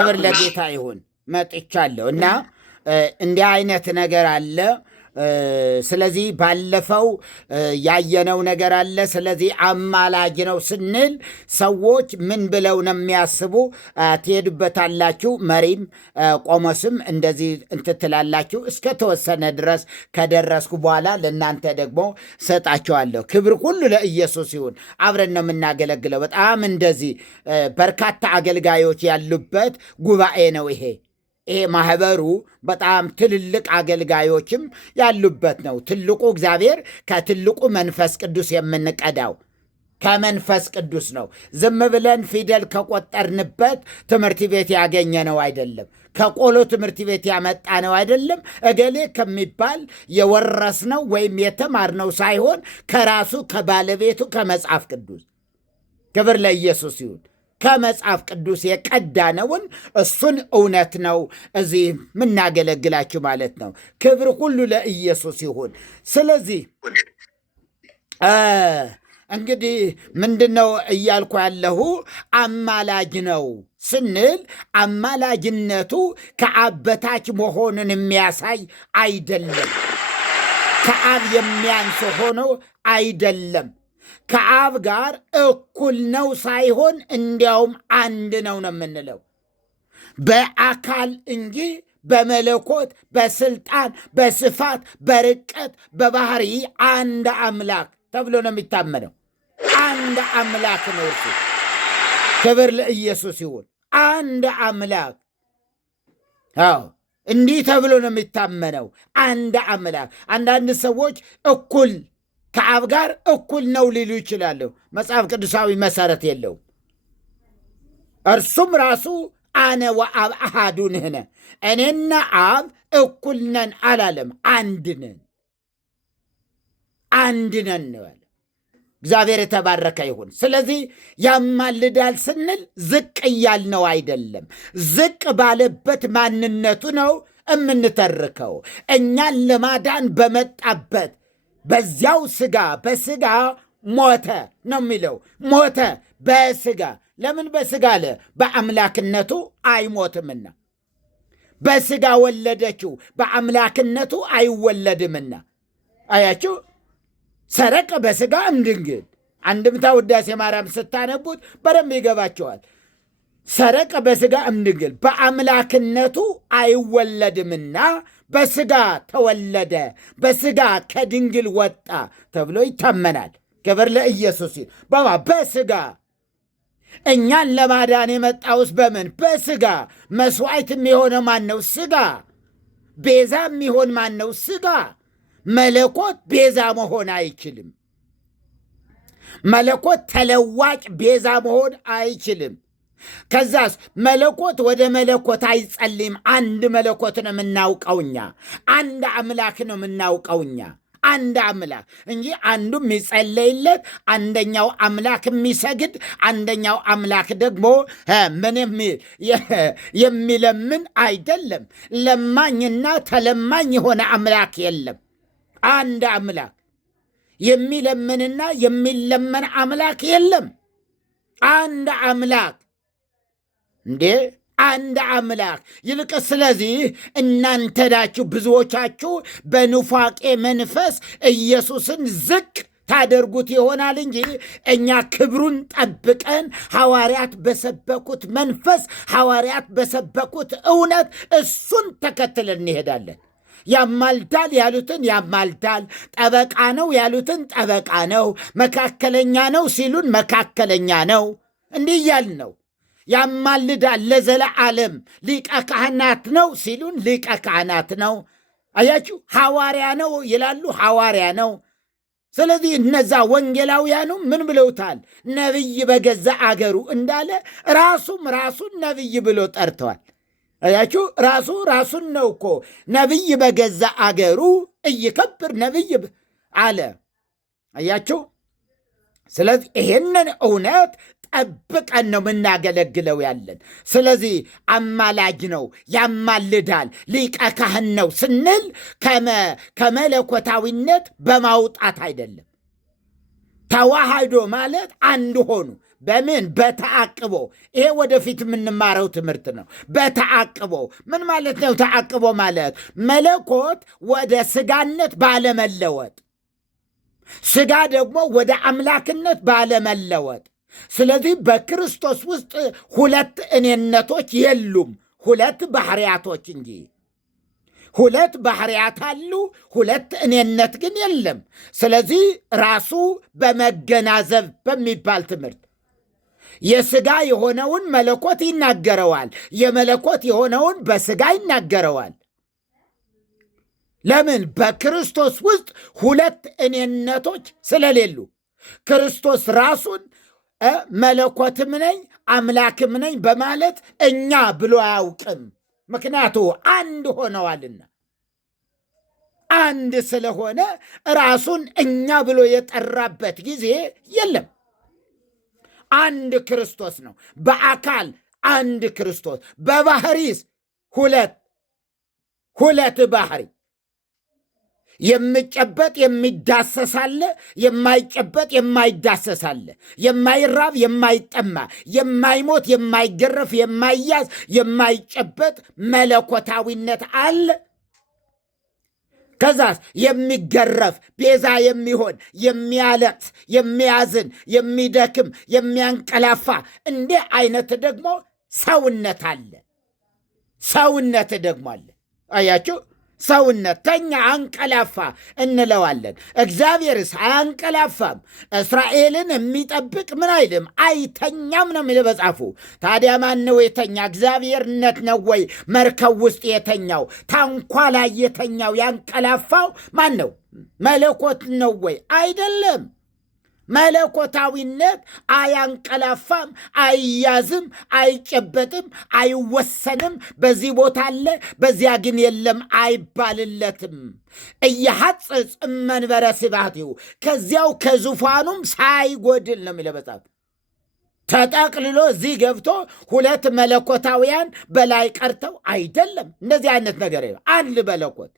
ክብር ለጌታ ይሁን። መጥቻለሁ እና እንዲህ አይነት ነገር አለ። ስለዚህ ባለፈው ያየነው ነገር አለ። ስለዚህ አማላጅ ነው ስንል ሰዎች ምን ብለው ነው የሚያስቡ? ትሄዱበታላችሁ፣ መሪም ቆሞስም እንደዚህ እንትትላላችሁ። እስከ ተወሰነ ድረስ ከደረስኩ በኋላ ለእናንተ ደግሞ ሰጣችኋለሁ። ክብር ሁሉ ለኢየሱስ ይሁን። አብረን ነው የምናገለግለው። በጣም እንደዚህ በርካታ አገልጋዮች ያሉበት ጉባኤ ነው ይሄ ማህበሩ በጣም ትልልቅ አገልጋዮችም ያሉበት ነው። ትልቁ እግዚአብሔር ከትልቁ መንፈስ ቅዱስ የምንቀዳው ከመንፈስ ቅዱስ ነው። ዝም ብለን ፊደል ከቆጠርንበት ትምህርት ቤት ያገኘነው አይደለም። ከቆሎ ትምህርት ቤት ያመጣነው አይደለም። እገሌ ከሚባል የወረስነው ወይም የተማርነው ሳይሆን ከራሱ ከባለቤቱ ከመጽሐፍ ቅዱስ። ክብር ለኢየሱስ ይሁን። ከመጽሐፍ ቅዱስ የቀዳነውን እሱን እውነት ነው እዚህ የምናገለግላችሁ ማለት ነው። ክብር ሁሉ ለኢየሱስ ይሁን። ስለዚህ እንግዲህ ምንድነው እያልኩ ያለሁ? አማላጅ ነው ስንል አማላጅነቱ ከአብ በታች መሆኑን የሚያሳይ አይደለም። ከአብ የሚያንስ ሆኖ አይደለም። ከአብ ጋር እኩል ነው ሳይሆን እንዲያውም አንድ ነው ነው የምንለው። በአካል እንጂ በመለኮት በስልጣን በስፋት በርቀት በባህሪ አንድ አምላክ ተብሎ ነው የሚታመነው። አንድ አምላክ ነው እርሱ። ክብር ለኢየሱስ ይሁን። አንድ አምላክ። አዎ እንዲህ ተብሎ ነው የሚታመነው። አንድ አምላክ። አንዳንድ ሰዎች እኩል ከአብ ጋር እኩል ነው ሊሉ ይችላሉ። መጽሐፍ ቅዱሳዊ መሰረት የለውም። እርሱም ራሱ አነ ወአብ አሃዱ ንሕነ፣ እኔና አብ እኩል ነን አላለም። አንድ ነን፣ አንድ ነን ነው ያለ። እግዚአብሔር የተባረከ ይሁን። ስለዚህ ያማልዳል ስንል ዝቅ እያልነው አይደለም። ዝቅ ባለበት ማንነቱ ነው የምንተርከው። እኛን ለማዳን በመጣበት በዚያው ስጋ በስጋ ሞተ ነው የሚለው። ሞተ በስጋ። ለምን በስጋ አለ? በአምላክነቱ አይሞትምና። በስጋ ወለደችው፣ በአምላክነቱ አይወለድምና። አያችሁ፣ ሰረቀ በስጋ እምድንግል። አንድምታ ውዳሴ ማርያም ስታነቡት በደንብ ይገባቸዋል። ሰረቀ በስጋ እምድንግል፣ በአምላክነቱ አይወለድምና በስጋ ተወለደ፣ በስጋ ከድንግል ወጣ ተብሎ ይታመናል። ክብር ለኢየሱስ ይሁን። በስጋ እኛን ለማዳን የመጣውስ በምን? በስጋ። መስዋዕት የሚሆነ ማን ነው? ስጋ። ቤዛ የሚሆን ማን ነው? ስጋ። መለኮት ቤዛ መሆን አይችልም። መለኮት ተለዋጭ ቤዛ መሆን አይችልም። ከዛስ መለኮት ወደ መለኮት አይጸልይም። አንድ መለኮት ነው የምናውቀው እኛ። አንድ አምላክ ነው የምናውቀው እኛ። አንድ አምላክ እንጂ አንዱ የሚጸለይለት፣ አንደኛው አምላክ የሚሰግድ፣ አንደኛው አምላክ ደግሞ ምን የሚለምን አይደለም። ለማኝና ተለማኝ የሆነ አምላክ የለም። አንድ አምላክ። የሚለምንና የሚለመን አምላክ የለም። አንድ አምላክ እንዴ! አንድ አምላክ። ይልቅ ስለዚህ እናንተ ናችሁ ብዙዎቻችሁ በኑፋቄ መንፈስ ኢየሱስን ዝቅ ታደርጉት ይሆናል እንጂ እኛ ክብሩን ጠብቀን ሐዋርያት በሰበኩት መንፈስ፣ ሐዋርያት በሰበኩት እውነት እሱን ተከትለን እንሄዳለን። ያማልዳል ያሉትን ያማልዳል፣ ጠበቃ ነው ያሉትን ጠበቃ ነው፣ መካከለኛ ነው ሲሉን መካከለኛ ነው። እንዲህ እያልን ነው። ያማልዳል ለዘለዓለም፣ ሊቀ ካህናት ነው ሲሉን ሊቀ ካህናት ነው። አያችሁ፣ ሐዋርያ ነው ይላሉ፣ ሐዋርያ ነው። ስለዚህ እነዛ ወንጌላውያኑ ምን ብለውታል? ነቢይ በገዛ አገሩ እንዳለ ራሱን ነቢይ ብሎ ጠርተዋል። አያችሁ፣ ራሱን ነው እኮ ነቢይ በገዛ አገሩ እይከብር ነቢይ አለ። አያችሁ፣ ስለዚህ ይሄንን እውነት ጠብቀን ነው የምናገለግለው ያለን። ስለዚህ አማላጅ ነው፣ ያማልዳል፣ ሊቀ ካህን ነው ስንል ከመለኮታዊነት በማውጣት አይደለም። ተዋህዶ ማለት አንድ ሆኑ፣ በምን? በተዓቅቦ። ይሄ ወደፊት የምንማረው ትምህርት ነው። በተዓቅቦ ምን ማለት ነው? ተዓቅቦ ማለት መለኮት ወደ ሥጋነት ባለመለወጥ፣ ሥጋ ደግሞ ወደ አምላክነት ባለመለወጥ። ስለዚህ በክርስቶስ ውስጥ ሁለት እኔነቶች የሉም፣ ሁለት ባህርያቶች እንጂ። ሁለት ባህርያት አሉ፣ ሁለት እኔነት ግን የለም። ስለዚህ ራሱ በመገናዘብ በሚባል ትምህርት የሥጋ የሆነውን መለኮት ይናገረዋል፣ የመለኮት የሆነውን በሥጋ ይናገረዋል። ለምን? በክርስቶስ ውስጥ ሁለት እኔነቶች ስለሌሉ። ክርስቶስ ራሱን መለኮትም ነኝ አምላክም ነኝ በማለት እኛ ብሎ አያውቅም። ምክንያቱ አንድ ሆነዋልና። አንድ ስለሆነ ራሱን እኛ ብሎ የጠራበት ጊዜ የለም። አንድ ክርስቶስ ነው። በአካል አንድ ክርስቶስ፣ በባህሪስ ሁለት ባህሪ። የሚጨበጥ የሚዳሰሳለ፣ የማይጨበጥ የማይዳሰሳለ፣ የማይራብ የማይጠማ፣ የማይሞት የማይገረፍ፣ የማይያዝ የማይጨበጥ መለኮታዊነት አለ። ከዛስ የሚገረፍ ቤዛ የሚሆን የሚያለቅስ፣ የሚያዝን፣ የሚደክም፣ የሚያንቀላፋ እንዲህ አይነት ደግሞ ሰውነት አለ። ሰውነት ደግሞ አለ። አያችሁ፣ ሰውነት ተኛ፣ አንቀላፋ እንለዋለን። እግዚአብሔርስ አያንቀላፋም። እስራኤልን የሚጠብቅ ምን አይልም? አይተኛም ነው የሚለው መጽሐፉ። ታዲያ ማን ነው የተኛ? እግዚአብሔርነት ነው ወይ መርከብ ውስጥ የተኛው? ታንኳ ላይ የተኛው ያንቀላፋው ማን ነው? መለኮት ነው ወይ? አይደለም። መለኮታዊነት አያንቀላፋም፣ አይያዝም፣ አይጨበጥም፣ አይወሰንም። በዚህ ቦታ አለ በዚያ ግን የለም አይባልለትም። እየሐጽጽ መንበረ ስብሐቲሁ፣ ከዚያው ከዙፋኑም ሳይጎድል ነው የሚለው መጽሐፍ። ተጠቅልሎ እዚህ ገብቶ ሁለት መለኮታውያን በላይ ቀርተው አይደለም። እንደዚህ አይነት ነገር አንድ መለኮት፣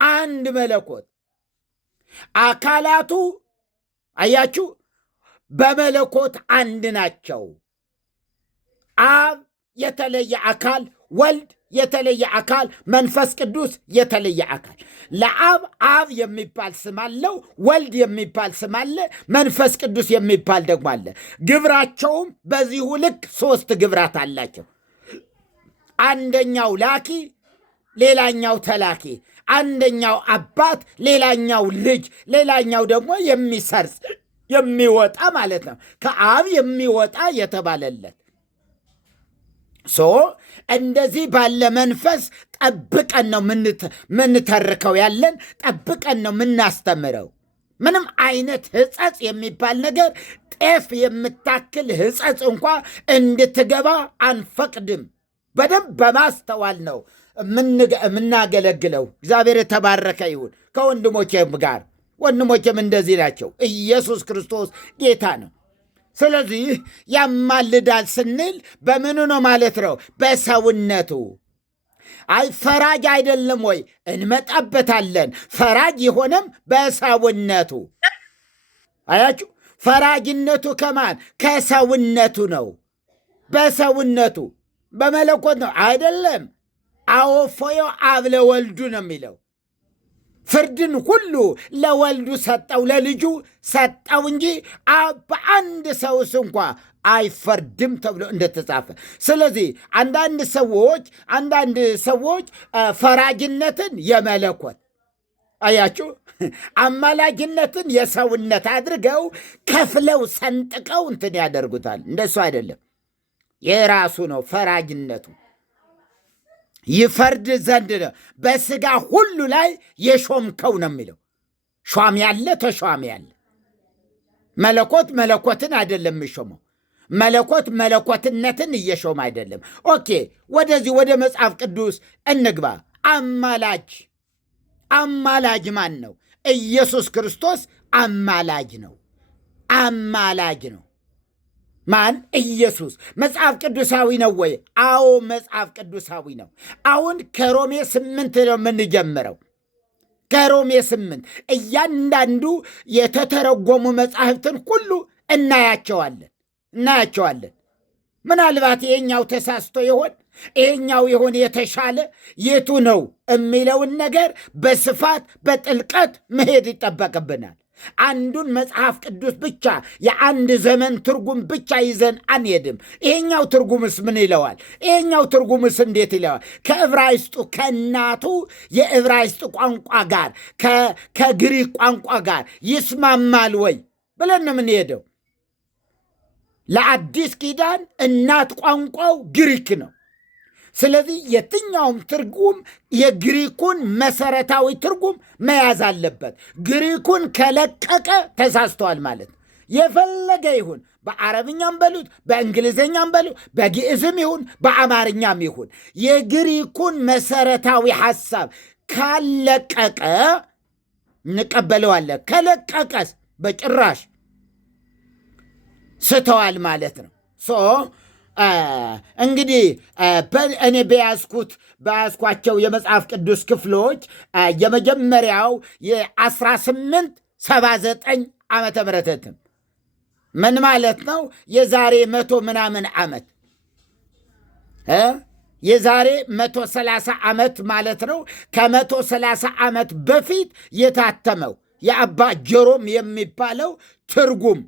አንድ መለኮት አካላቱ አያችሁ፣ በመለኮት አንድ ናቸው። አብ የተለየ አካል፣ ወልድ የተለየ አካል፣ መንፈስ ቅዱስ የተለየ አካል። ለአብ አብ የሚባል ስም አለው፣ ወልድ የሚባል ስም አለ፣ መንፈስ ቅዱስ የሚባል ደግሞ አለ። ግብራቸውም በዚሁ ልክ 3 ግብራት አላቸው። አንደኛው ላኪ፣ ሌላኛው ተላኪ፣ አንደኛው አባት፣ ሌላኛው ልጅ፣ ሌላኛው ደግሞ የሚሰርጽ የሚወጣ ማለት ነው። ከአብ የሚወጣ የተባለለት እንደዚህ ባለ መንፈስ ጠብቀን ነው ምንተርከው ያለን፣ ጠብቀን ነው ምናስተምረው። ምንም አይነት ሕጸጽ የሚባል ነገር ጤፍ የምታክል ሕጸጽ እንኳ እንድትገባ አንፈቅድም። በደንብ በማስተዋል ነው የምናገለግለው። እግዚአብሔር የተባረከ ይሁን። ከወንድሞቼም ጋር ወንድሞቼም እንደዚህ ናቸው። ኢየሱስ ክርስቶስ ጌታ ነው። ስለዚህ ያማልዳል ስንል በምኑ ነው ማለት ነው? በሰውነቱ። አይ ፈራጅ አይደለም ወይ? እንመጣበታለን። ፈራጅ የሆነም በሰውነቱ። አያችሁ፣ ፈራጅነቱ ከማን? ከሰውነቱ ነው። በሰውነቱ በመለኮት ነው አይደለም። አወፎዮ አብ ለወልዱ ነው የሚለው። ፍርድን ሁሉ ለወልዱ ሰጠው፣ ለልጁ ሰጠው እንጂ በአንድ ሰውስ እንኳ አይፈርድም ተብሎ እንደተጻፈ። ስለዚህ አንዳንድ ሰዎች ፈራጅነትን የመለኮት አያችሁ፣ አማላጅነትን የሰውነት አድርገው ከፍለው ሰንጥቀው እንትን ያደርጉታል። እንደሱ አይደለም። የራሱ ነው ፈራጅነቱ። ይፈርድ ዘንድ ነው በሥጋ ሁሉ ላይ የሾምከው ነው የሚለው። ሿሚ ያለ ተሿሚ ያለ። መለኮት መለኮትን አይደለም የሚሾመው። መለኮት መለኮትነትን እየሾመ አይደለም። ኦኬ፣ ወደዚህ ወደ መጽሐፍ ቅዱስ እንግባ። አማላጅ ማን ነው? ኢየሱስ ክርስቶስ አማላጅ ነው። አማላጅ ነው። ማን? ኢየሱስ። መጽሐፍ ቅዱሳዊ ነው ወይ? አዎ መጽሐፍ ቅዱሳዊ ነው። አሁን ከሮሜ 8 ነው የምንጀምረው። ከሮሜ 8 እያንዳንዱ የተተረጎሙ መጽሐፍትን ሁሉ እናያቸዋለን። እናያቸዋለን። ምናልባት ይሄኛው ተሳስቶ ይሆን ይሄኛው የሆነ የተሻለ የቱ ነው የሚለውን ነገር በስፋት በጥልቀት መሄድ ይጠበቅብናል። አንዱን መጽሐፍ ቅዱስ ብቻ የአንድ ዘመን ትርጉም ብቻ ይዘን አንሄድም። ይሄኛው ትርጉምስ ምን ይለዋል? ይሄኛው ትርጉምስ እንዴት ይለዋል? ከዕብራይስጡ ከእናቱ የዕብራይስጥ ቋንቋ ጋር ከግሪክ ቋንቋ ጋር ይስማማል ወይ ብለን ነው የምንሄደው። ለአዲስ ኪዳን እናት ቋንቋው ግሪክ ነው። ስለዚህ የትኛውም ትርጉም የግሪኩን መሰረታዊ ትርጉም መያዝ አለበት። ግሪኩን ከለቀቀ ተሳስተዋል ማለት ነው። የፈለገ ይሁን በአረብኛም በሉት በእንግሊዝኛም በሉት በግዕዝም ይሁን በአማርኛም ይሁን የግሪኩን መሰረታዊ ሐሳብ ካለቀቀ እንቀበለዋለን። ከለቀቀስ በጭራሽ ስተዋል ማለት ነው። እንግዲህ እኔ በያዝኳቸው የመጽሐፍ ቅዱስ ክፍሎች የመጀመሪያው የ1879 ዓመተ ምህረትም ምን ማለት ነው? የዛሬ 100 ምናምን ዓመት የዛሬ 130 ዓመት ማለት ነው። ከ130 ዓመት በፊት የታተመው የአባ ጀሮም የሚባለው ትርጉም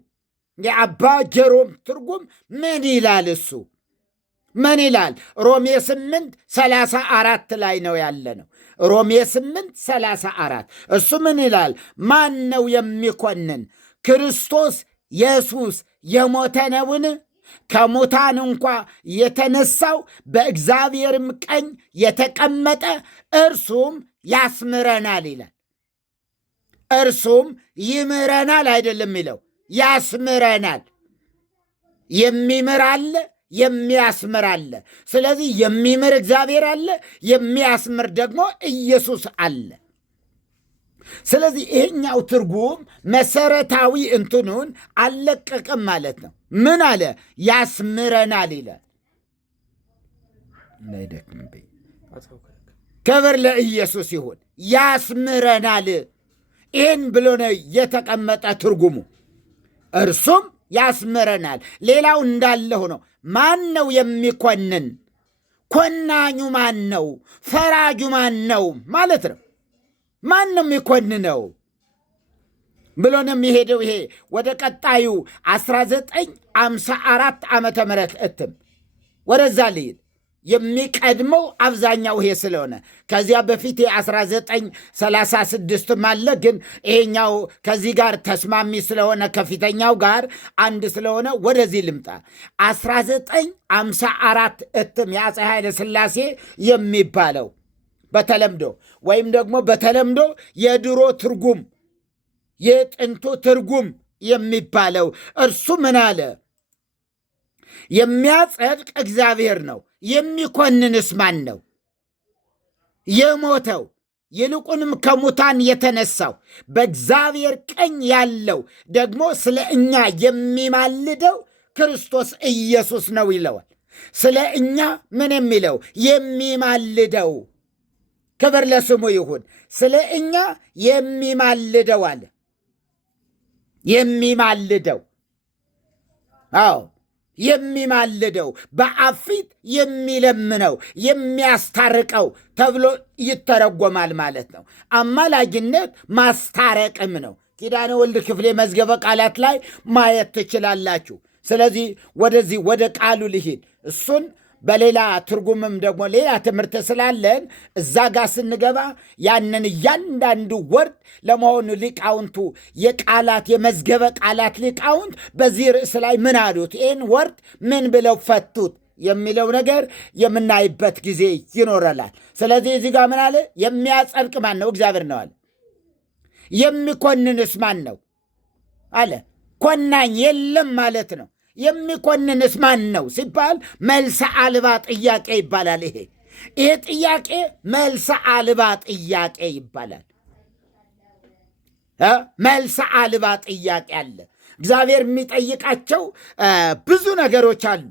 የአባ ጀሮም ትርጉም ምን ይላል? እሱ ምን ይላል? ሮሜ 8:34 ላይ ነው ያለ ነው። ሮሜ 8:34 እሱ ምን ይላል? ማን ነው የሚኮንን? ክርስቶስ ኢየሱስ የሞተ ነውን? ከሙታን እንኳ የተነሳው በእግዚአብሔርም ቀኝ የተቀመጠ እርሱም ያስምረናል ይላል። እርሱም ይምረናል አይደለም የሚለው ያስምረናል። የሚምር አለ፣ የሚያስምር አለ። ስለዚህ የሚምር እግዚአብሔር አለ፣ የሚያስምር ደግሞ ኢየሱስ አለ። ስለዚህ ይሄኛው ትርጉም መሰረታዊ እንትኑን አልለቀቅም ማለት ነው። ምን አለ? ያስምረናል ይላል። ክብር ለኢየሱስ ይሁን። ያስምረናል። ይህን ብሎ ነው የተቀመጠ ትርጉሙ። እርሱም ያስምረናል። ሌላው እንዳለ ሆኖ ማን ነው የሚኮንን? ኮናኙ ማን ነው? ፈራጁ ማን ነው ማለት ነው። ማን ነው የሚኮንነው ብሎ ነው የሚሄደው። ይሄ ወደ ቀጣዩ 1954 ዓመተ ምህረት እትም ወደዛ ልሂድ። የሚቀድመው አብዛኛው ይሄ ስለሆነ ከዚያ በፊት 1936 አለ። ግን ይሄኛው ከዚህ ጋር ተስማሚ ስለሆነ ከፊተኛው ጋር አንድ ስለሆነ ወደዚህ ልምጣ። 1954 እትም የአፄ ኃይለ ሥላሴ የሚባለው በተለምዶ ወይም ደግሞ በተለምዶ የድሮ ትርጉም የጥንቱ ትርጉም የሚባለው እርሱ ምን አለ? የሚያጸድቅ እግዚአብሔር ነው። የሚኮንንስ ማን ነው? የሞተው ይልቁንም ከሙታን የተነሳው በእግዚአብሔር ቀኝ ያለው ደግሞ ስለ እኛ የሚማልደው ክርስቶስ ኢየሱስ ነው ይለዋል። ስለ እኛ ምን የሚለው? የሚማልደው። ክብር ለስሙ ይሁን። ስለ እኛ የሚማልደው አለ። የሚማልደው አዎ የሚማልደው በአብ ፊት የሚለምነው የሚያስታርቀው ተብሎ ይተረጎማል ማለት ነው። አማላጅነት ማስታረቅም ነው። ኪዳነ ወልድ ክፍሌ መዝገበ ቃላት ላይ ማየት ትችላላችሁ። ስለዚህ ወደዚህ ወደ ቃሉ ልሂድ። እሱን በሌላ ትርጉምም ደግሞ ሌላ ትምህርት ስላለን እዛ ጋር ስንገባ ያንን እያንዳንዱ ወርድ ለመሆኑ ሊቃውንቱ የቃላት የመዝገበ ቃላት ሊቃውንት በዚህ ርዕስ ላይ ምን አሉት፣ ይህን ወርድ ምን ብለው ፈቱት የሚለው ነገር የምናይበት ጊዜ ይኖረላል። ስለዚህ እዚህ ጋር ምን አለ? የሚያጸድቅ ማን ነው? እግዚአብሔር ነው አለ። የሚኮንንስ ማን ነው አለ? ኮናኝ የለም ማለት ነው። የሚኮንንስ ማን ነው ሲባል መልሰ አልባ ጥያቄ ይባላል። ይሄ ጥያቄ መልሰ አልባ ጥያቄ ይባላል። መልሰ አልባ ጥያቄ አለ። እግዚአብሔር የሚጠይቃቸው ብዙ ነገሮች አሉ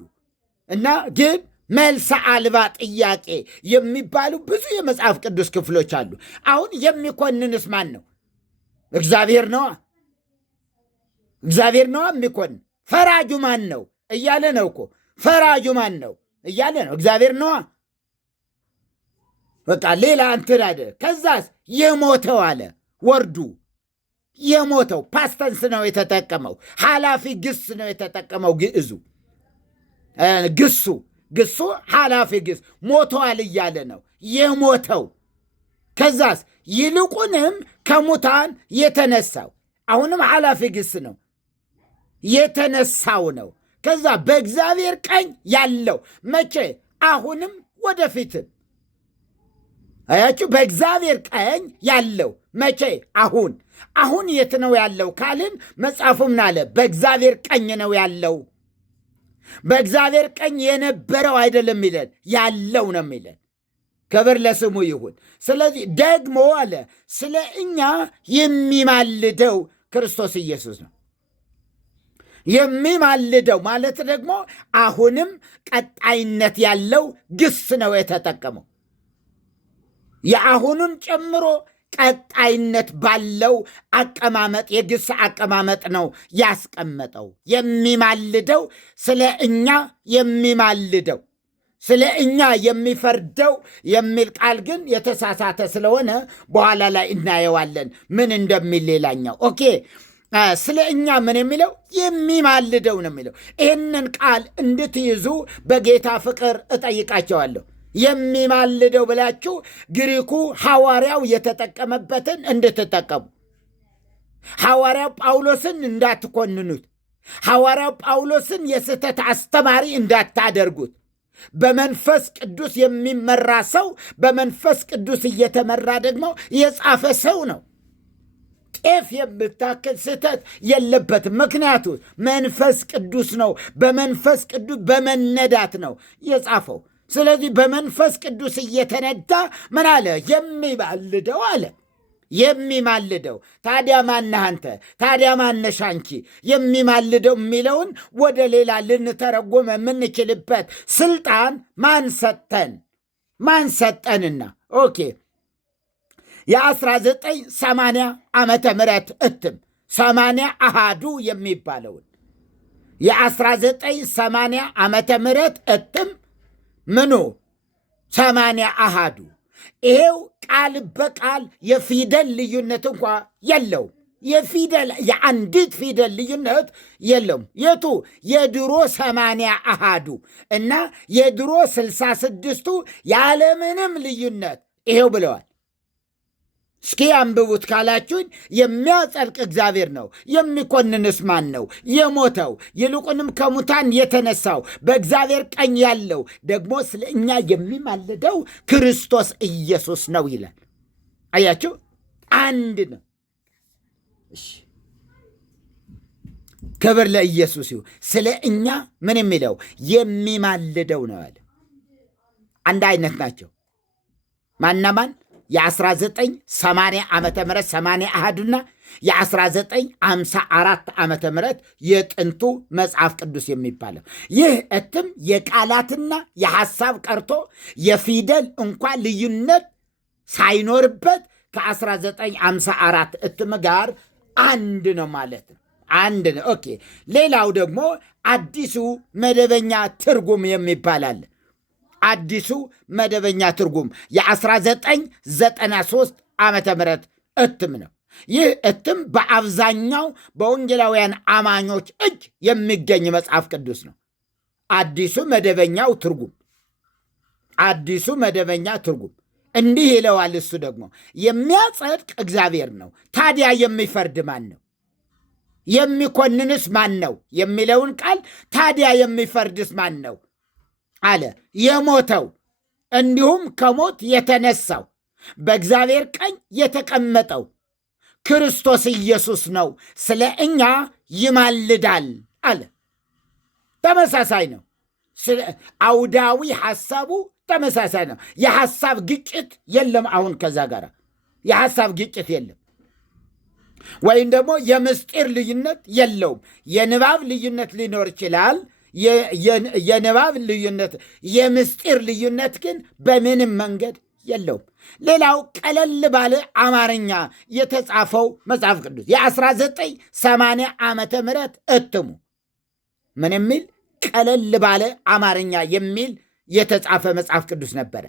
እና ግን መልሰ አልባ ጥያቄ የሚባሉ ብዙ የመጽሐፍ ቅዱስ ክፍሎች አሉ። አሁን የሚኮንንስ ማን ነው? እግዚአብሔር ነዋ። እግዚአብሔር ነዋ የሚኮንን። ፈራጁ ማን ነው? እያለ ነው እኮ። ፈራጁ ማን ነው እያለ ነው። እግዚአብሔር ነዋ። በቃ ሌላ እንትን አለ። ከዛስ የሞተው አለ ወርዱ የሞተው ፓስተንስ ነው የተጠቀመው። ኃላፊ ግስ ነው የተጠቀመው። ግሱ ኃላፊ ግስ ሞተዋል እያለ ነው የሞተው። ከዛስ ይልቁንም ከሙታን የተነሳው አሁንም ኃላፊ ግስ ነው የተነሳው ነው። ከዛ በእግዚአብሔር ቀኝ ያለው መቼ? አሁንም ወደፊትም። አያችሁ፣ በእግዚአብሔር ቀኝ ያለው መቼ? አሁን የት ነው ያለው ካልን መጽሐፉ ምን አለ? በእግዚአብሔር ቀኝ ነው ያለው። በእግዚአብሔር ቀኝ የነበረው አይደለም የሚለን ያለው ነው የሚለን። ክብር ለስሙ ይሁን። ስለዚህ ደግሞ አለ ስለ እኛ የሚማልደው ክርስቶስ ኢየሱስ ነው። የሚማልደው ማለት ደግሞ አሁንም ቀጣይነት ያለው ግስ ነው የተጠቀመው። የአሁኑን ጨምሮ ቀጣይነት ባለው አቀማመጥ የግስ አቀማመጥ ነው ያስቀመጠው። የሚማልደው ስለ እኛ የሚማልደው ስለ እኛ የሚፈርደው የሚል ቃል ግን የተሳሳተ ስለሆነ በኋላ ላይ እናየዋለን ምን እንደሚል ሌላኛው። ኦኬ፣ ስለ እኛ ምን የሚለው የሚማልደው ነው የሚለው። ይህንን ቃል እንድትይዙ በጌታ ፍቅር እጠይቃቸዋለሁ። የሚማልደው ብላችሁ ግሪኩ ሐዋርያው የተጠቀመበትን እንድትጠቀሙ፣ ሐዋርያው ጳውሎስን እንዳትኮንኑት፣ ሐዋርያው ጳውሎስን የስህተት አስተማሪ እንዳታደርጉት። በመንፈስ ቅዱስ የሚመራ ሰው በመንፈስ ቅዱስ እየተመራ ደግሞ የጻፈ ሰው ነው። ጤፍ የምታክል ስህተት የለበትም። ምክንያቱ መንፈስ ቅዱስ ነው። በመንፈስ ቅዱስ በመነዳት ነው የጻፈው። ስለዚህ በመንፈስ ቅዱስ እየተነዳ ምን አለ? የሚማልደው አለ። የሚማልደው ታዲያ ማነህ አንተ? ታዲያ ማነሽ አንቺ? የሚማልደው የሚለውን ወደ ሌላ ልንተረጎም የምንችልበት ስልጣን ማን ሰጠን? ማን ሰጠንና? ኦኬ፣ የ1980 ዓመተ ምህረት እትም 80 አሃዱ የሚባለውን የ1980 ዓመተ ምህረት እትም ምኑ 80 አሃዱ ይሄው ቃል በቃል የፊደል ልዩነት እንኳ የለውም። የአንዲት ፊደል ልዩነት የለውም። የቱ? የድሮ 80 አሃዱ እና የድሮ 66ቱ ያለምንም ልዩነት ይሄው ብለዋል። እስኪ አንብቡት ካላችሁኝ የሚያጸድቅ እግዚአብሔር ነው። የሚኮንንስ ማን ነው? የሞተው ይልቁንም ከሙታን የተነሳው በእግዚአብሔር ቀኝ ያለው ደግሞ ስለ እኛ የሚማልደው ክርስቶስ ኢየሱስ ነው ይላል። አያችሁ፣ አንድ ነው። ክብር ለኢየሱስ ይሁን። ስለ እኛ ምን የሚለው የሚማልደው ነው ያለ። አንድ አይነት ናቸው። ማና ማን? የ1980 ዓመተ ምህረት 80 አሃዱና የ1954 ዓመተ ምህረት የጥንቱ መጽሐፍ ቅዱስ የሚባለው ይህ እትም የቃላትና የሐሳብ ቀርቶ የፊደል እንኳ ልዩነት ሳይኖርበት ከ1954 እትም ጋር አንድ ነው ማለት ነው። አንድ ነው። ኦኬ። ሌላው ደግሞ አዲሱ መደበኛ ትርጉም የሚባል አለ። አዲሱ መደበኛ ትርጉም የ1993 ዓመተ ምህረት እትም ነው። ይህ እትም በአብዛኛው በወንጌላውያን አማኞች እጅ የሚገኝ መጽሐፍ ቅዱስ ነው። አዲሱ መደበኛው ትርጉም እንዲህ ይለዋል። እሱ ደግሞ የሚያጸድቅ እግዚአብሔር ነው። ታዲያ የሚፈርድ ማን ነው? የሚኮንንስ ማን ነው? የሚለውን ቃል ታዲያ የሚፈርድስ ማን ነው አለ። የሞተው እንዲሁም ከሞት የተነሳው በእግዚአብሔር ቀኝ የተቀመጠው ክርስቶስ ኢየሱስ ነው። ስለ እኛ ይማልዳል አለ። ተመሳሳይ ነው። አውዳዊ ሐሳቡ ተመሳሳይ ነው። የሐሳብ ግጭት የለም። አሁን ከዛ ጋር የሐሳብ ግጭት የለም፣ ወይም ደግሞ የምስጢር ልዩነት የለውም። የንባብ ልዩነት ሊኖር ይችላል። የንባብ ልዩነት፣ የምስጢር ልዩነት ግን በምንም መንገድ የለውም። ሌላው ቀለል ባለ አማርኛ የተጻፈው መጽሐፍ ቅዱስ የ1980 ዓመተ ምህረት እትሙ ምን የሚል ቀለል ባለ አማርኛ የሚል የተጻፈ መጽሐፍ ቅዱስ ነበረ።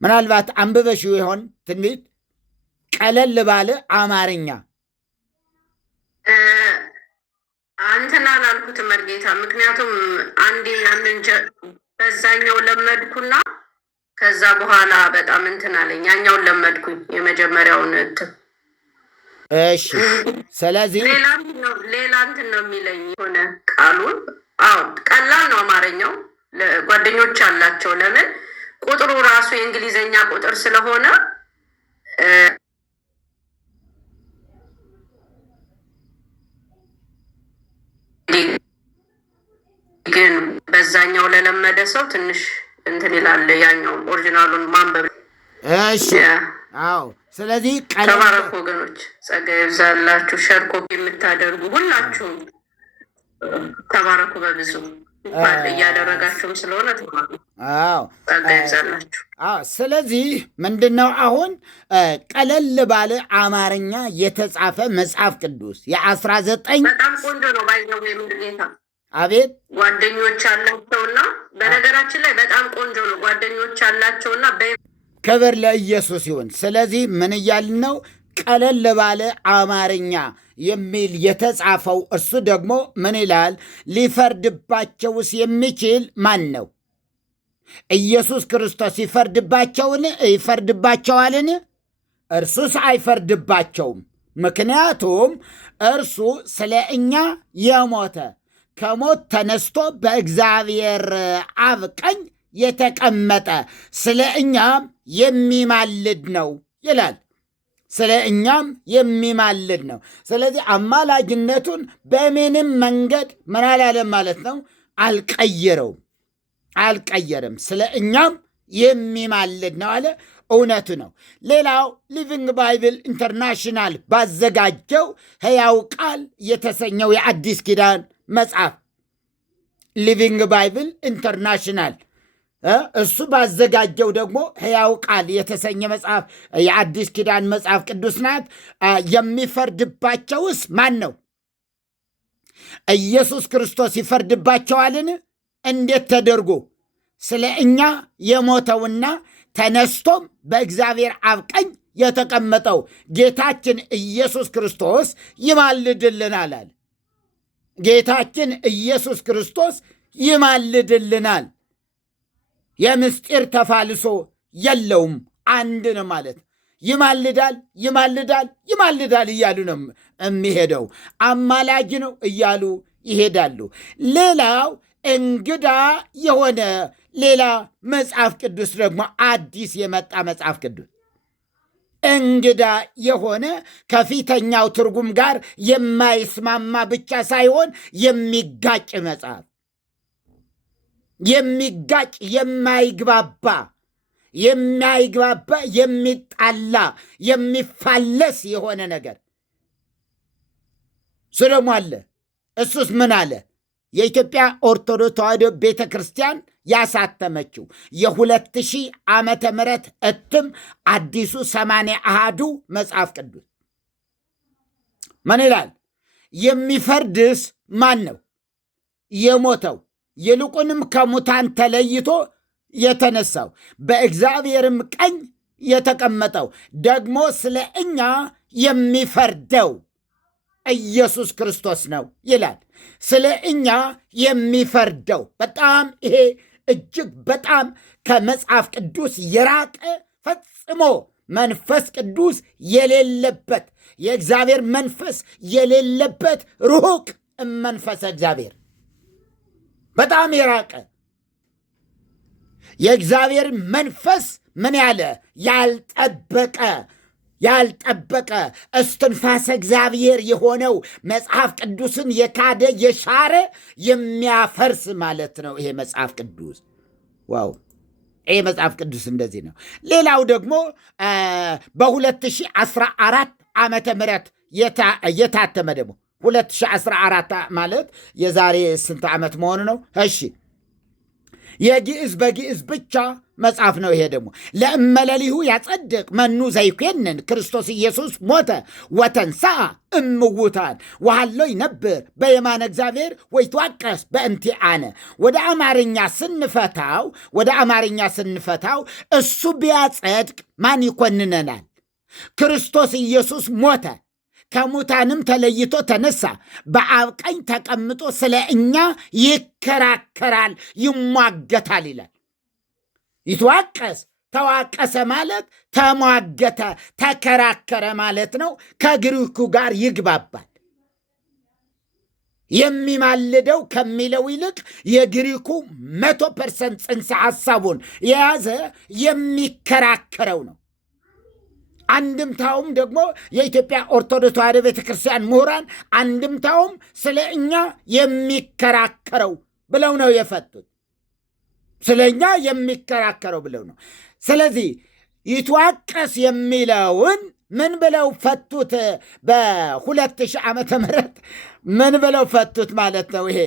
ምናልባት አንብበሽው ይሆን? ትንቢት ቀለል ባለ አማርኛ አንተና ላልኩት መርጌታ። ምክንያቱም አንዴ ያንን በዛኛው ለመድኩና ከዛ በኋላ በጣም እንትን አለኝ። ያኛውን ለመድኩኝ የመጀመሪያውን እንትን። እሺ፣ ስለዚህ ሌላ እንትን ነው የሚለኝ የሆነ ቃሉን። አዎ ቀላል ነው አማርኛው። ጓደኞች አላቸው። ለምን ቁጥሩ ራሱ የእንግሊዘኛ ቁጥር ስለሆነ ግን በዛኛው ለለመደ ሰው ትንሽ እንትን ይላል። ያኛውን ኦሪጂናሉን ማንበብ። እሺ፣ አዎ። ስለዚህ ተባረኩ ወገኖች፣ ጸጋ ይብዛላችሁ። ሸር ኮፒ የምታደርጉ ሁላችሁም ተባረኩ። በብዙ እያደረጋችሁም ስለሆነ ጸጋ ይብዛላችሁ። ስለዚህ ምንድነው አሁን ቀለል ባለ አማርኛ የተጻፈ መጽሐፍ ቅዱስ የ19 በጣም ቆንጆ ነው። ባይዘው የምርጌታ አቤት ጓደኞች አላቸውና፣ በነገራችን ላይ በጣም ቆንጆ ነው። ጓደኞች አላቸውና ክብር ለኢየሱስ ይሁን። ስለዚህ ምን እያልን ነው? ቀለል ባለ አማርኛ የሚል የተጻፈው እሱ ደግሞ ምን ይላል? ሊፈርድባቸውስ የሚችል ማን ነው? ኢየሱስ ክርስቶስ ይፈርድባቸዋልን? እርሱስ አይፈርድባቸውም። ምክንያቱም እርሱ ስለ እኛ የሞተ ከሞት ተነስቶ በእግዚአብሔር አብ ቀኝ የተቀመጠ ስለ እኛም የሚማልድ ነው ይላል። ስለ እኛም የሚማልድ ነው። ስለዚህ አማላጅነቱን በምንም መንገድ ምን አላለም ማለት ነው? አልቀየርም። ስለ እኛም የሚማልድ ነው አለ። እውነቱ ነው። ሌላው ሊቪንግ ባይብል ኢንተርናሽናል ባዘጋጀው ሕያው ቃል የተሰኘው የአዲስ ኪዳን መጽሐፍ ሊቪንግ ባይብል ኢንተርናሽናል እሱ ባዘጋጀው ደግሞ ሕያው ቃል የተሰኘ መጽሐፍ የአዲስ ኪዳን መጽሐፍ ቅዱስ ናት። የሚፈርድባቸውስ ማን ነው? ኢየሱስ ክርስቶስ ይፈርድባቸዋልን? እንዴት ተደርጎ? ስለ እኛ የሞተውና ተነስቶም በእግዚአብሔር አብ ቀኝ የተቀመጠው ጌታችን ኢየሱስ ክርስቶስ ይማልድልናል አለ። ጌታችን ኢየሱስ ክርስቶስ ይማልድልናል። የምስጢር ተፋልሶ የለውም። አንድ ነው ማለት ይማልዳል እያሉ ነው የሚሄደው። አማላጅ ነው እያሉ ይሄዳሉ። ሌላው እንግዳ የሆነ ሌላ መጽሐፍ ቅዱስ ደግሞ አዲስ የመጣ መጽሐፍ ቅዱስ እንግዳ የሆነ ከፊተኛው ትርጉም ጋር የማይስማማ ብቻ ሳይሆን የሚጋጭ መጽሐፍ የማይግባባ የሚጣላ የሚፋለስ የሆነ ነገር እሱ ደግሞ አለ። እሱስ ምን አለ? የኢትዮጵያ ኦርቶዶክስ ተዋሕዶ ቤተ ክርስቲያን ያሳተመችው የ2000 ዓመተ ምህረት እትም አዲሱ 81ዱ መጽሐፍ ቅዱስ ምን ይላል? የሚፈርድስ ማን ነው? የሞተው ይልቁንም ከሙታን ተለይቶ የተነሳው በእግዚአብሔርም ቀኝ የተቀመጠው ደግሞ ስለ እኛ የሚፈርደው ኢየሱስ ክርስቶስ ነው ይላል። ስለ እኛ የሚፈርደው በጣም ይሄ እጅግ በጣም ከመጽሐፍ ቅዱስ የራቀ ፈጽሞ መንፈስ ቅዱስ የሌለበት የእግዚአብሔር መንፈስ የሌለበት ሩቅ መንፈስ እግዚአብሔር በጣም የራቀ የእግዚአብሔር መንፈስ ምን ያለ ያልጠበቀ እስትንፋሰ እግዚአብሔር የሆነው መጽሐፍ ቅዱስን የካደ የሻረ የሚያፈርስ ማለት ነው ይሄ መጽሐፍ ቅዱስ። ዋው! ይሄ መጽሐፍ ቅዱስ እንደዚህ ነው። ሌላው ደግሞ በ2014 ዓመተ ምህረት የታተመ ደግሞ 2014 ማለት የዛሬ ስንት ዓመት መሆኑ ነው? እሺ የግዕዝ በግዕዝ ብቻ መጽሐፍ ነው። ይሄ ደግሞ ለእመለሊሁ ያጸድቅ መኑ ዘይኮንን ክርስቶስ ኢየሱስ ሞተ ወተንሥአ እምውታን ወሃሎ ይነብር በየማነ እግዚአብሔር ወይትዋቀስ በእንቲአነ። ወደ አማርኛ ስንፈታው እሱ ቢያጸድቅ ማን ይኮንነናል? ክርስቶስ ኢየሱስ ሞተ፣ ከሙታንም ተለይቶ ተነሳ፣ በአብ ቀኝ ተቀምጦ ስለ እኛ ይከራከራል፣ ይሟገታል ይላል። ይትዋቀስ ተዋቀሰ ማለት ተሟገተ፣ ተከራከረ ማለት ነው። ከግሪኩ ጋር ይግባባል። የሚማልደው ከሚለው ይልቅ የግሪኩ 100% ጽንሰ ሐሳቡን የያዘ የሚከራከረው ነው። አንድምታውም ደግሞ የኢትዮጵያ ኦርቶዶክስ ተዋሕዶ ቤተክርስቲያን ምሁራን አንድምታውም ስለ እኛ የሚከራከረው ብለው ነው የፈቱት። ስለ እኛ የሚከራከረው ብለው ነው። ስለዚህ ይትዋቀስ የሚለውን ምን ብለው ፈቱት? በ2000 ዓመተ ምህረት ምን ብለው ፈቱት ማለት ነው? ይሄ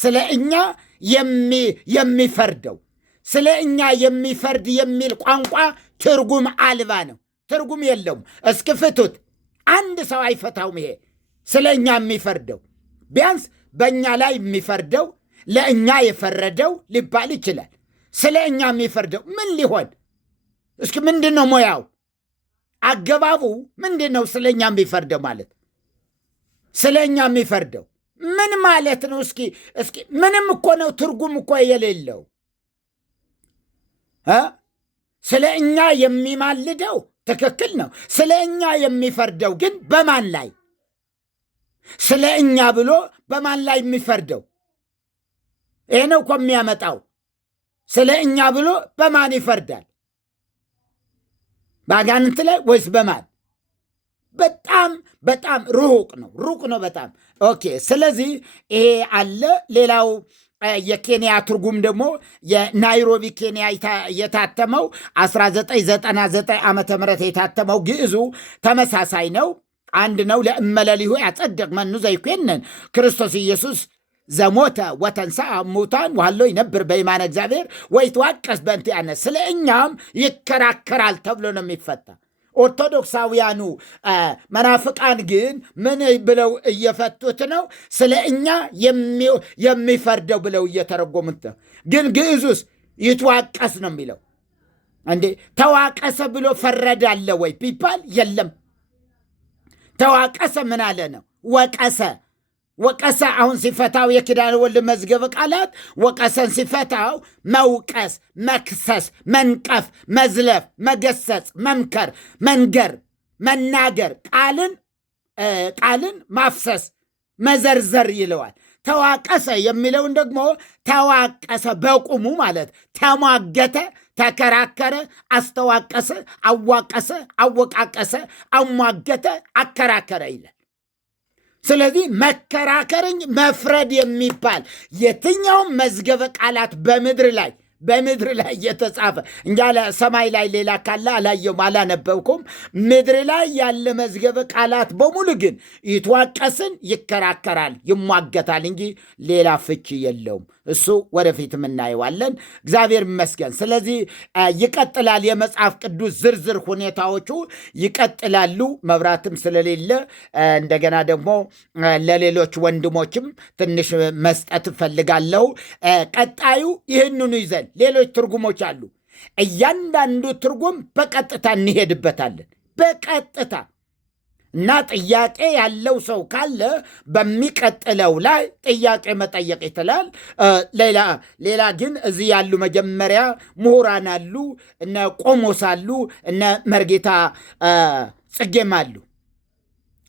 ስለ እኛ የሚፈርደው ስለ እኛ የሚፈርድ የሚል ቋንቋ ትርጉም አልባ ነው። ትርጉም የለውም። እስኪ ፍቱት። አንድ ሰው አይፈታውም። ይሄ ስለ እኛ የሚፈርደው ቢያንስ በእኛ ላይ የሚፈርደው ለእኛ የፈረደው ሊባል ይችላል። ስለ እኛ የሚፈርደው ምን ሊሆን? እስኪ ምንድን ነው ሙያው? አገባቡ ምንድን ነው? ስለ እኛ የሚፈርደው ማለት ስለ እኛ የሚፈርደው ምን ማለት ነው? እስኪ ምንም እኮ ነው ትርጉም እኮ የሌለው። ስለ እኛ የሚማልደው ትክክል ነው። ስለ እኛ የሚፈርደው ግን በማን ላይ? ስለ እኛ ብሎ በማን ላይ የሚፈርደው? ይህ ነው እኮ የሚያመጣው። ስለ እኛ ብሎ በማን ይፈርዳል? በአጋንንት ላይ ወይስ በማን? በጣም ሩቅ ነው በጣም። ኦኬ። ስለዚህ ይሄ አለ። ሌላው የኬንያ ትርጉም ደግሞ የናይሮቢ ኬንያ የታተመው 1999 ዓመተ ምህረት የታተመው ግዕዙ ተመሳሳይ ነው፣ አንድ ነው። ለእመለሊሁ ያጸድቅ መኑ ዘይኮንን ክርስቶስ ኢየሱስ ዘሞተ ወተንሥአ እሙታን ወሃሎ ይነብር በየማነ እግዚአብሔር ወይትዋቀስ በእንቲአነ። ስለ እኛም ይከራከራል ተብሎ ነው የሚፈታ። ኦርቶዶክሳውያኑ መናፍቃን ግን ምን ብለው እየፈቱት ነው? ስለ እኛ የሚፈርደው ብለው እየተረጎሙት ነው። ግን ግዕዙስ ይትዋቀስ ነው የሚለው። እንዴ ተዋቀሰ ብሎ ፈረደ አለ ወይ ቢባል የለም። ተዋቀሰ ምን አለ ነው? ወቀሰ አሁን ሲፈታው የኪዳነ ወልድ መዝገበ ቃላት ወቀሰን ሲፈታው መውቀስ፣ መክሰስ፣ መንቀፍ፣ መዝለፍ፣ መገሰጽ፣ መምከር፣ መንገር፣ መናገር፣ ቃልን ማፍሰስ፣ መዘርዘር ይለዋል። ተዋቀሰ የሚለውን ደግሞ ተዋቀሰ በቁሙ ማለት ተሟገተ፣ ተከራከረ፣ አስተዋቀሰ፣ አዋቀሰ፣ አወቃቀሰ፣ አሟገተ፣ አከራከረ ይላል። ስለዚህ መከራከርኝ መፍረድ የሚባል የትኛውም መዝገበ ቃላት በምድር ላይ የተጻፈ እንጃ ሰማይ ላይ ሌላ ካለ አላየውም፣ አላነበብኩም። ምድር ላይ ያለ መዝገበ ቃላት በሙሉ ግን ይትዋቀስን ይከራከራል፣ ይሟገታል እንጂ ሌላ ፍቺ የለውም። እሱ ወደፊት እናየዋለን። እግዚአብሔር ይመስገን። ስለዚህ ይቀጥላል። የመጽሐፍ ቅዱስ ዝርዝር ሁኔታዎቹ ይቀጥላሉ። መብራትም ስለሌለ እንደገና ደግሞ ለሌሎች ወንድሞችም ትንሽ መስጠት እፈልጋለሁ። ቀጣዩ ይህንኑ ይዘን ሌሎች ትርጉሞች አሉ። እያንዳንዱ ትርጉም በቀጥታ እንሄድበታለን። በቀጥታ እና ጥያቄ ያለው ሰው ካለ በሚቀጥለው ላይ ጥያቄ መጠየቅ ይችላል። ሌላ ግን እዚህ ያሉ መጀመሪያ ምሁራን አሉ፣ እነ ቆሞስ አሉ፣ እነ መርጌታ ጽጌም አሉ።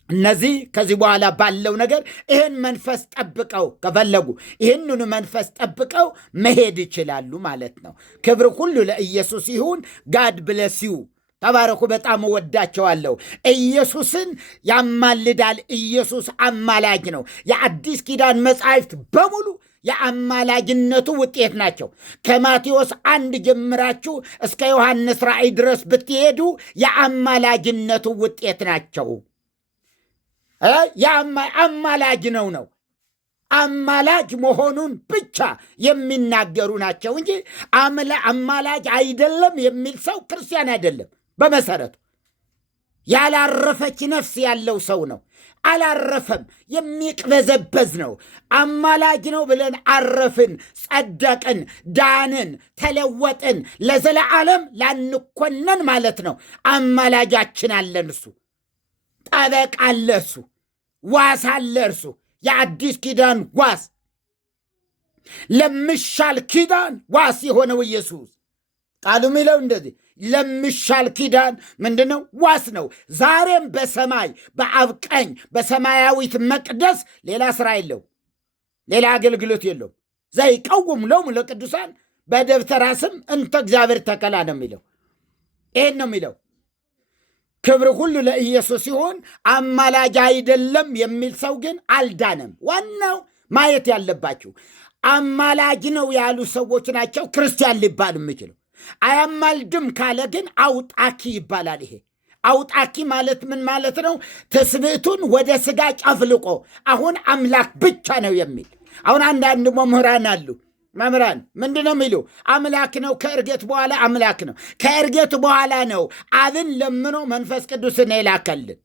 እነዚህ ከዚህ በኋላ ባለው ነገር ይህን መንፈስ ጠብቀው ከፈለጉ ይህንኑ መንፈስ ጠብቀው መሄድ ይችላሉ ማለት ነው። ክብር ሁሉ ለኢየሱስ ይሁን። ጋድ ብለስ ዩ። ተባረኩ። በጣም እወዳቸዋለሁ። ኢየሱስን ያማልዳል። ኢየሱስ አማላጅ ነው። የአዲስ ኪዳን መጻሕፍት በሙሉ የአማላጅነቱ ውጤት ናቸው። ከማቴዎስ 1 ጀምራችሁ እስከ ዮሐንስ ራእይ ድረስ ብትሄዱ የአማላጅነቱ ውጤት ናቸው። አማላጅ ነው። አማላጅ መሆኑን ብቻ የሚናገሩ ናቸው እንጂ አማላጅ አይደለም የሚል ሰው ክርስቲያን አይደለም። በመሰረቱ ያላረፈች ነፍስ ያለው ሰው ነው። አላረፈም፣ የሚቅበዘበዝ ነው። አማላጅ ነው ብለን አረፍን፣ ጸደቅን፣ ዳንን፣ ተለወጥን፣ ለዘለዓለም ላንኮነን ማለት ነው። አማላጃችን አለን፣ እሱ ጠበቃ አለ፣ እሱ ዋስ አለ፣ እርሱ የአዲስ ኪዳን ዋስ፣ ለምሻል ኪዳን ዋስ የሆነው ኢየሱስ። ቃሉ ሚለው እንደዚህ ለምሻል ኪዳን ምንድን ነው? ዋስ ነው። ዛሬም በሰማይ በአብ ቀኝ በሰማያዊት መቅደስ ሌላ ስራ የለው፣ ሌላ አገልግሎት የለው። ዘይቀውም ሎሙ ለቅዱሳን በደብተራ ስም እንተ እግዚአብሔር ተከላ ነው የሚለው። ይህን ነው የሚለው። ክብር ሁሉ ለኢየሱስ ሲሆን አማላጅ አይደለም የሚል ሰው ግን አልዳነም። ዋናው ማየት ያለባችሁ አማላጅ ነው ያሉ ሰዎች ናቸው ክርስቲያን ሊባል የሚችለው። አያማልድም ካለ ግን አውጣኪ ይባላል። ይሄ አውጣኪ ማለት ምን ማለት ነው? ትስብእቱን ወደ ሥጋ ጨፍልቆ አሁን አምላክ ብቻ ነው የሚል። አሁን አንዳንድ መምህራን አሉ። መምህራን ምንድን ነው የሚሉ? አምላክ ነው፣ ከእርገት በኋላ አምላክ ነው፣ ከእርገት በኋላ ነው አብን ለምኖ መንፈስ ቅዱስን የላከልን።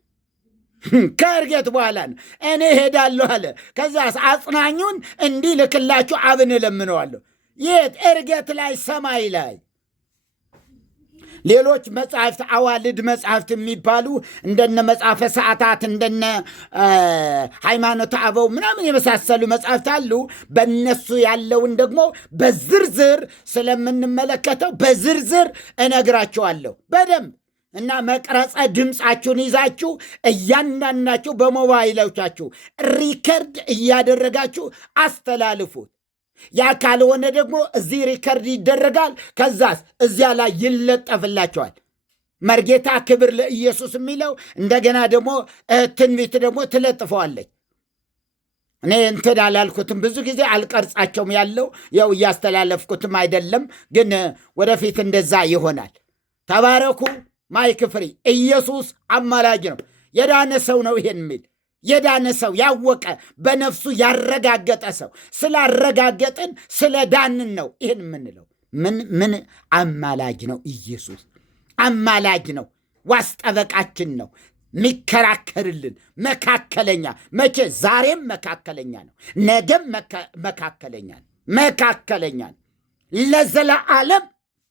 ከእርገት በኋላ ነው። እኔ ሄዳለሁ አለ። ከዛስ አጽናኙን እንዲህ ልክላችሁ አብን እለምነዋለሁ። የት? እርገት ላይ፣ ሰማይ ላይ። ሌሎች መጽሐፍት አዋልድ መጽሐፍት የሚባሉ እንደነ መጽሐፈ ሰዓታት እንደነ ሃይማኖተ አበው ምናምን የመሳሰሉ መጽሐፍት አሉ። በእነሱ ያለውን ደግሞ በዝርዝር ስለምንመለከተው በዝርዝር እነግራችኋለሁ በደንብ እና መቅረጸ ድምፃችሁን ይዛችሁ እያንዳንዳችሁ በሞባይሎቻችሁ ሪከርድ እያደረጋችሁ አስተላልፉት። ያ ካልሆነ ደግሞ እዚህ ሪከርድ ይደረጋል። ከዛስ እዚያ ላይ ይለጠፍላቸዋል። መርጌታ ክብር ለኢየሱስ የሚለው እንደገና ደግሞ ትንቢት ደግሞ ትለጥፈዋለች። እኔ እንትን አላልኩትም፣ ብዙ ጊዜ አልቀርጻቸውም ያለው ያው እያስተላለፍኩትም አይደለም፣ ግን ወደፊት እንደዛ ይሆናል። ተባረኩ። ማይክ ፍሪ። ኢየሱስ አማላጅ ነው። የዳነ ሰው ነው ይሄን የሚል የዳነ ሰው ያወቀ በነፍሱ ያረጋገጠ ሰው። ስላረጋገጥን ስለ ዳንን ነው ይህን የምንለው። ምን አማላጅ ነው ኢየሱስ። አማላጅ ነው፣ ዋስ ጠበቃችን ነው፣ የሚከራከርልን መካከለኛ። መቼ? ዛሬም መካከለኛ ነው፣ ነገም መካከለኛ ነው። ለዘለዓለም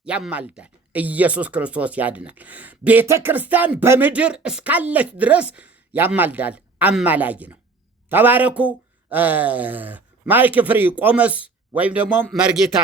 ያማልዳል። ኢየሱስ ክርስቶስ ያድናል። ቤተ ክርስቲያን በምድር እስካለች ድረስ ያማልዳል። አማላጅ ነው። ተባረኩ። ማይክ ፍሪ። ቆመስ ወይም ደግሞ መርጌታ